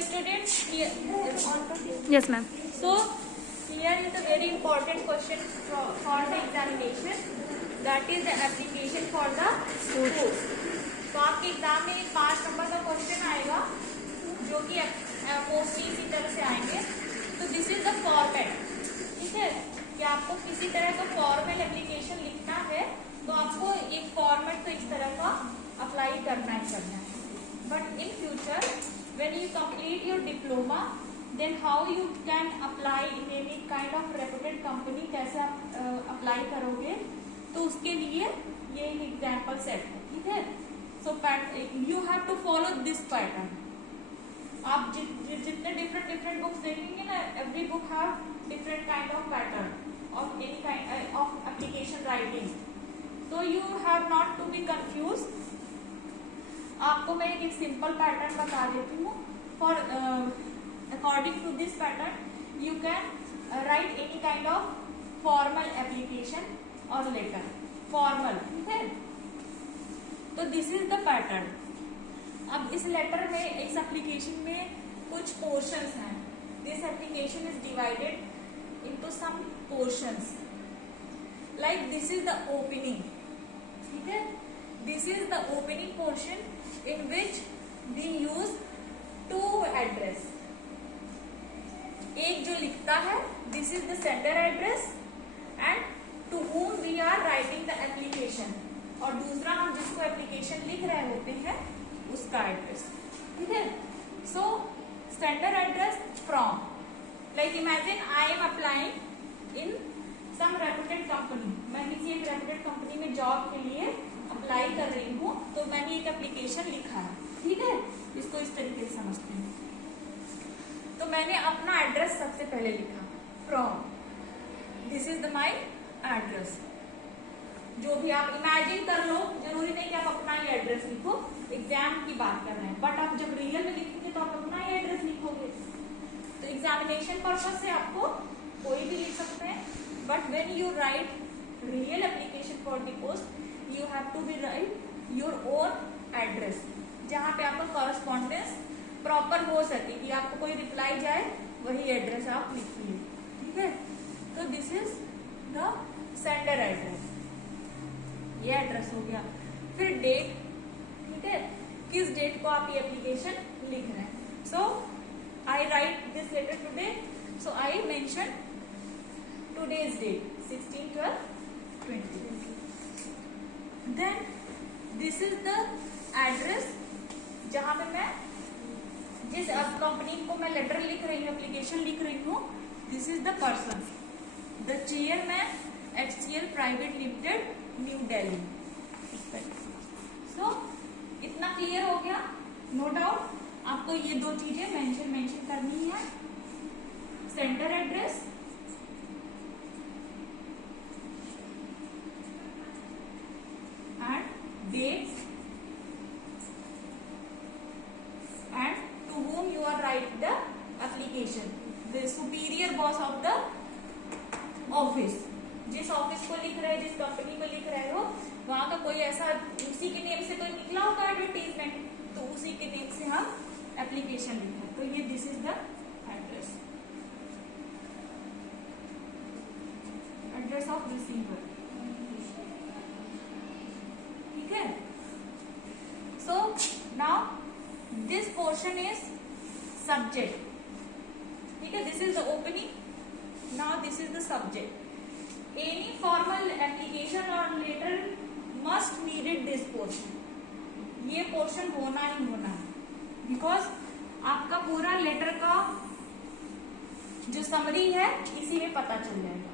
students, here, Yes, ma'am. so here is a very important question for the examination. That is the application for the post. तो आपके exam में 5 number का question आएगा जो कि mostly इसी तरह से आएंगे. तो दिस इज द फॉर्मेट. ठीक है, कि आपको किसी तरह का फॉर्मल एप्लीकेशन लिखना है तो आपको एक फॉर्मेट तो इस तरह का अप्लाई करना ही करना है. But in future when you complete your diploma then how you can apply in any kind of reputed company, कैसे आप अप्लाई करोगे, तो उसके लिए ये एक एग्जाम्पल सेट है. ठीक है, so you have to follow this pattern. आप जितने डिफरेंट बुक्स देखेंगे ना, every book have different kind of pattern of any kind of application writing. तो you have not to be confuse. आपको मैं एक सिंपल पैटर्न बता देती हूँ. For according to this pattern you can write any kind of formal application और letter. Formal, ठीक है. तो दिस इज द पैटर्न. अब इस लेटर में, इस एप्लीकेशन में कुछ पोर्शंस हैं. This application is divided into some portions. Like this is the opening. ठीक है, this is the opening portion in which we use two address. एक जो लिखता है this is the sender address and to whom we are writing the application, और दूसरा हम जिसको एप्लीकेशन लिख रहे होते हैं उसका एड्रेस. ठीक है, so sender address from, like imagine I am applying in some reputed company. मैं किसी एक reputed company में जॉब के लिए अप्लाई कर रही हूँ, तो मैंने एक एप्लीकेशन लिखा है. ठीक है, इसको इस तरीके से समझते हैं. तो मैंने अपना एड्रेस सबसे पहले लिखा, from, this is the my address. जो भी आप इमेजिन कर लो, जरूरी नहीं कि आप अपना ही एड्रेस लिखो. एग्जाम की बात कर रहे हैं, बट आप जब रियल में लिखेंगे तो आप अपना ही एड्रेस लिखोगे. तो एग्जामिनेशन पर्पज से आपको कोई भी लिख सकते हैं, but when you right real application for the post you have to be write your own address, जहाँ पे आपका कॉरेस्पॉन्डेंस प्रॉपर हो सके, कि आपको कोई रिप्लाई जाए वही एड्रेस आप लिखिए. ठीक है, तो this is the sender address. ये एड्रेस हो गया. फिर डेट. ठीक है, किस डेट को आप ये एप्लीकेशन लिख रहे हैं. So I write this letter today, so I mention today's date 16/12/20. Then this is the address जहाँ पे मैं जिस कंपनी को मैं लेटर लिख रही हूँ, एप्लीकेशन लिख रही हूँ, this is the person, the chairman HCL private limited, New Delhi. So इतना क्लियर हो गया. नो डाउट आपको ये दो चीजें मेंशन करनी है. Centre address dates and to whom you are write the application, the superior boss of the office. जिस ऑफिस को लिख रहे, जिस कंपनी को लिख रहे हो, वहां का कोई ऐसा उसी के नेम से कोई निकला होगा एडवर्टीजमेंट, तो उसी के नेम से हम एप्लीकेशन लिखें. तो ये this is the address, address of receiver. So now this portion is subject. ठीक है, this is the opening. Now this is the subject. Any formal application or letter must needed this portion. ये portion होना ही होना है, because आपका पूरा letter का जो समरी है इसी में पता चल जाएगा.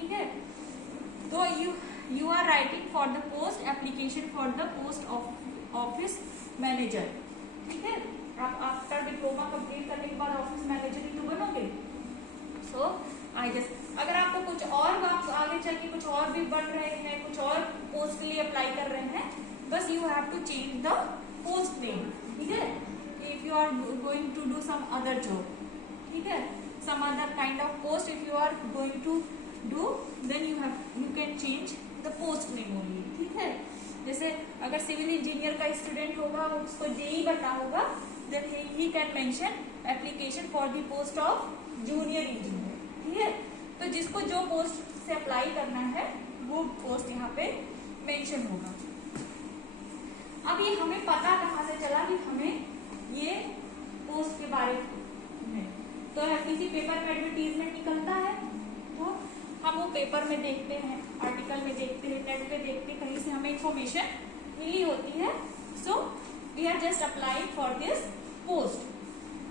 ठीक है, तो you are writing for the post application for the post of office manager. ठीक है, आप आफ्टर डिप्लोमा कंप्लीट करने के बाद ऑफिस मैनेजर ही तो बनोगे. सो आई जस्ट, अगर आपको कुछ और आगे चल के कुछ और भी बन रहे हैं, कुछ और पोस्ट के लिए अप्लाई कर रहे हैं, बस you have to change the post name. ठीक है, if you are going to do some other job, ठीक है, some other kind of post if you are going to do, then you can change the post name only. ठीक है, जैसे अगर civil engineer का student होगा, उसको JEE बनना होगा, then he can mention application for the post of junior engineer. ठीक है, तो जिसको जो पोस्ट से अप्लाई करना है वो पोस्ट यहाँ पे मेंशन होगा. अब ये हमें पता कहाँ से चला कि हमें ये पोस्ट के बारे में, तो किसी पेपर में एडवर्टीजमेंट निकलता है तो हम वो पेपर में देखते हैं, आर्टिकल में देखते हैं, नेट पे देखते हैं, कहीं से हमें इंफॉर्मेशन मिली होती है. So we are just applying for this post.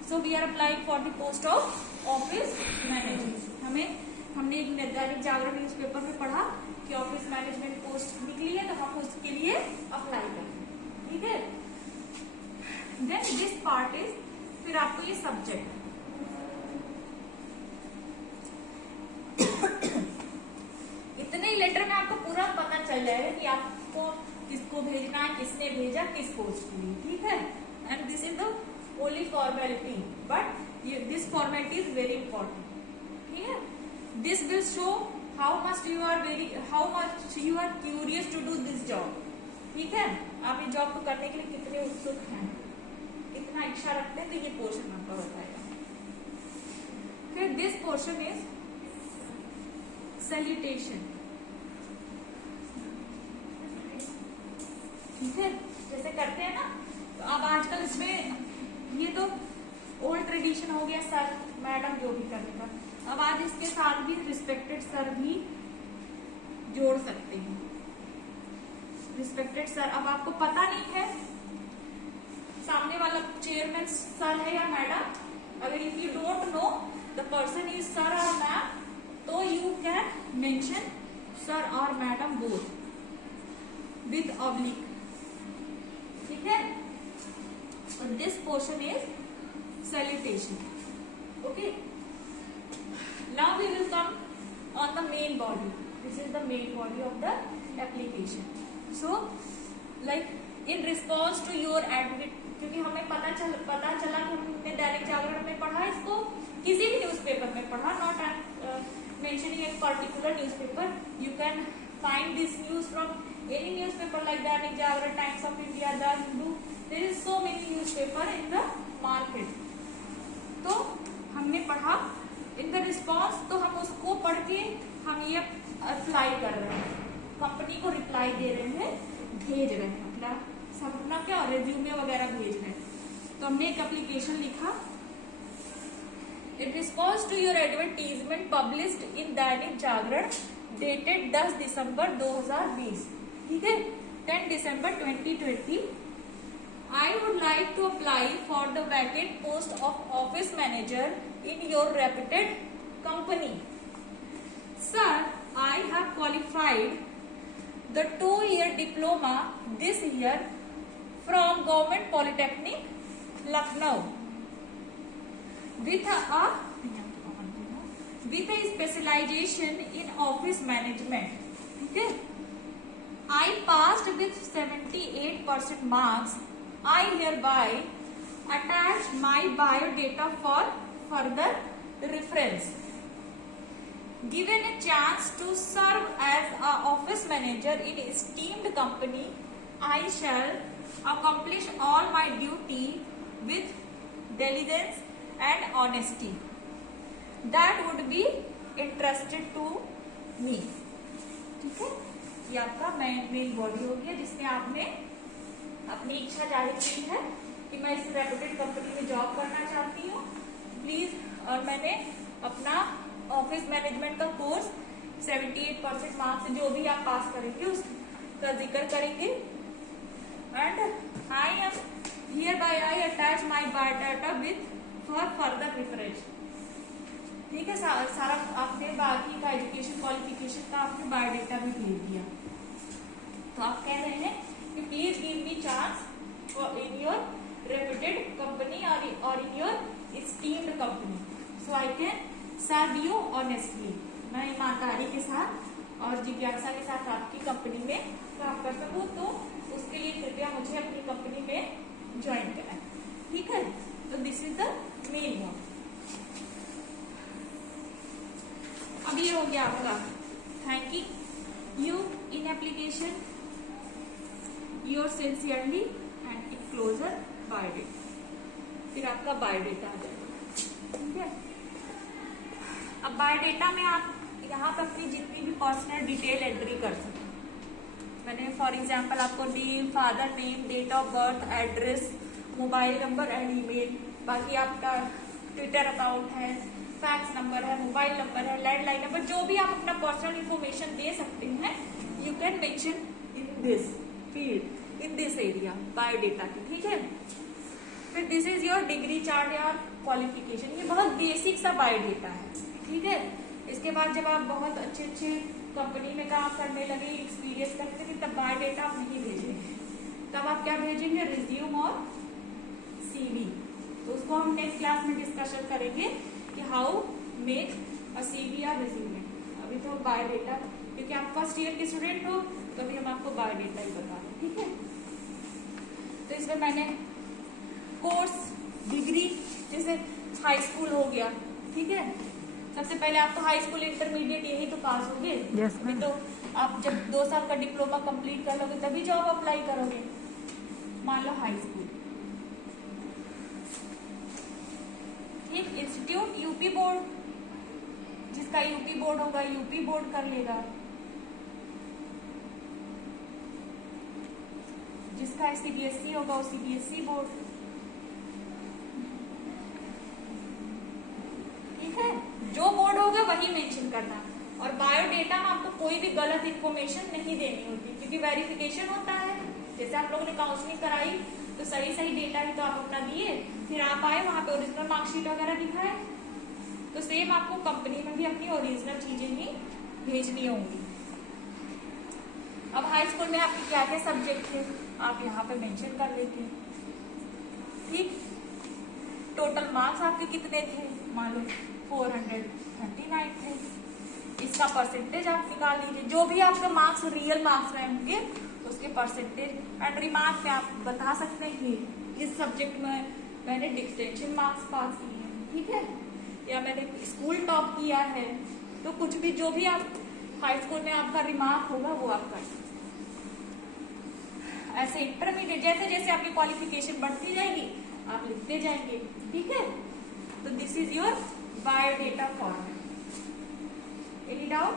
So we are applying for the post of office manager. हमने दैनिक जागरण न्यूज़पेपर में पढ़ा कि ऑफिस मैनेजमेंट पोस्ट निकली है, तो हम उसके लिए अप्लाई करें. ठीक है, देन दिस पार्ट इज, फिर आपको ये सब्जेक्ट, इतने लेटर में आपको पूरा पता चल जाएगा कि आपको किसको भेजना है, किसने भेजा, किस पोस्ट के लिए. ठीक है, and this is the only formality, but this formality is very important. ठीक है, this will show how much you are curious to do this job. ठीक है, आप ये जॉब को करने के लिए कितने उत्सुक हैं, कितना इच्छा रखते हैं, तो ये पोर्शन आपका बताएगा. फिर दिस पोर्शन इज सैल्यूटेशन. ठीक है, जैसे करते हैं ना, तो अब आजकल इसमें ये तो ओल्ड ट्रेडिशन हो गया, सर मैडम जो भी करने का. अब आज इसके साथ भी रिस्पेक्टेड सर भी जोड़ सकते हैं. रिस्पेक्टेड सर, अब आपको पता नहीं है सामने वाला चेयरमैन सर है या मैडम, अगर if you don't know the person is sir और मैम, तो यू कैन मेंशन सर और मैडम बोथ विद ऑब्लिक. ठीक है, this portion is salutation. Okay, now we will come on the main body. This is the main body of the application. So like in response to your admit, क्योंकि हमें पता चला कि हमने दैनिक जागरण में पढ़ा, इसको किसी भी न्यूज़पेपर में पढ़ा, not mentioning a particular newspaper. You can find this news from any newspaper like Dainik Jagran, Times of India, the Hindu. There is so many newspaper in the market. तो हमने पढ़ा इन द रिस्पॉन्स, तो हम उसको पढ़ के हम ये अप्लाई कर रहे हैं, कंपनी को रिप्लाई दे रहे हैं, भेज रहे हैं अपना सब, अपना क्या रिज्यूमे वगैरह भेज रहे हैं. तो हमने एक एप्लीकेशन लिखा, in response to your advertisement published in Dainik Jagran dated 10 दिसंबर 2020. ठीक है, 10 दिसंबर 2020. I would like to apply for the vacant post of office manager in your reputed company. Sir, I have qualified the 2-year diploma this year from Government Polytechnic, Lucknow, with a specialization in office management. Okay, I passed with 78% marks. I hereby attach my biodata for further reference. Given a chance to serve as an office manager in a esteemed company, I shall accomplish all my duty with diligence and honesty that would be entrusted to me. ठीक है, ये आपका main body हो गया, जिसमें आपने अपनी इच्छा जाहिर की है कि मैं इस रेप्यूटेड कंपनी में जॉब करना चाहती हूँ प्लीज. और मैंने अपना ऑफिस मैनेजमेंट का कोर्स 78% मार्क्स जो भी आप पास करेंगे उसका जिक्र करेंगे. And I am here bye I attach my biodata with for further reference. ठीक है, सारा आपने बाकी का एजुकेशन क्वालिफिकेशन का आपने बायोडाटा भी भेज दिया. तो आप कह रहे हैं कि please give me chance for in your reputed company और in your esteemed company, so I can serve you honestly. मैं ईमानदारी के साथ और जिज्ञासा के साथ आपकी कंपनी में काम कर सकूं, तो उसके लिए कृपया मुझे अपनी कंपनी में ज्वाइन कराएं. ठीक है, तो this is the main one. अब ये हो गया आपका thanking you in application, yours sincerely and in closure biodata. फिर आपका बायोडेटा आ जाएगा। ठीक है, अब बायोडेटा में आप यहाँ पर अपनी जितनी भी पर्सनल डिटेल एंट्री कर सकते हैं। मैंने फॉर एग्जांपल आपको name, father name, date of birth, address, mobile number and email, बाकी आपका ट्विटर अकाउंट है, फैक्स नंबर है, मोबाइल नंबर है, लैंडलाइन नंबर, जो भी आप अपना पर्सनल इंफॉर्मेशन दे सकते हैं, you can mention in this field, in this area biodata की। ठीक है, फिर this is your degree chart या क्वालिफिकेशन, ये बहुत बेसिक सा बायोडेटा है। ठीक है, इसके बाद जब आप बहुत अच्छे अच्छे कंपनी में काम करने लगे, एक्सपीरियंस करने लगे, तब बायोडेटा आप नहीं भेजेंगे, तब आप क्या भेजेंगे, रिज्यूम और सीवी। तो उसको हम नेक्स्ट क्लास में डिस्कशन करेंगे कि हाउ मेक अ सीवी या रिज्यूमे। अभी तो बायोडेटा, क्योंकि आप फर्स्ट ईयर के स्टूडेंट हो तो अभी हम आपको बायोडेटा ही बता रहे हैं। ठीक है, तो इसमें मैंने कोर्स, डिग्री, जैसे हाई स्कूल हो गया। ठीक है, सबसे पहले आप तो हाई स्कूल, इंटरमीडिएट यही तो पास होगे। Yes, अभी तो आप जब 2 साल का डिप्लोमा कंप्लीट कर लोगे तभी जॉब अप्लाई करोगे। मान लो हाई स्कूल, ठीक, इंस्टीट्यूट यूपी बोर्ड, जिसका यूपी बोर्ड होगा यूपी बोर्ड कर लेगा, जिसका सीबीएसई होगा वो सीबीएसई बोर्ड। ठीक है, जो बोर्ड होगा वही मेंशन करना। और बायोडेटा में आपको कोई भी गलत इंफॉर्मेशन नहीं देनी होती, क्योंकि वेरिफिकेशन होता है। जैसे आप लोगों ने काउंसलिंग कराई तो सही सही डेटा ही तो आप अपना दिए, फिर आप आए वहां पे ओरिजिनल मार्कशीट वगैरह दिखाए, तो सेम आपको कंपनी में भी अपनी ओरिजिनल चीजें ही भेजनी होंगी। अब हाई स्कूल में आपके क्या क्या सब्जेक्ट थे आप यहाँ पे मेंशन कर लेते हैं। ठीक, टोटल मार्क्स आपके कितने थे, मान लो 439 थे, इसका परसेंटेज आप निकाल लीजिए। जो भी आपका मार्क्स रियल मार्क्स रहे होंगे उसके परसेंटेज एंड रिमार्क में आप बता सकते हैं कि इस सब्जेक्ट में मैंने डिस्टिंक्शन मार्क्स पास किए हैं। ठीक है, या मैंने स्कूल टॉप किया है, तो कुछ भी जो भी आप हाई स्कूल में आपका रिमार्क होगा वो आप कर सकते हैं। ऐसे इंटरमीडिएट जैसे जैसे आपकी क्वालिफिकेशन बढ़ती जाएगी आप लिखते जाएंगे। ठीक है, तो this is your biodata format. Any doubt?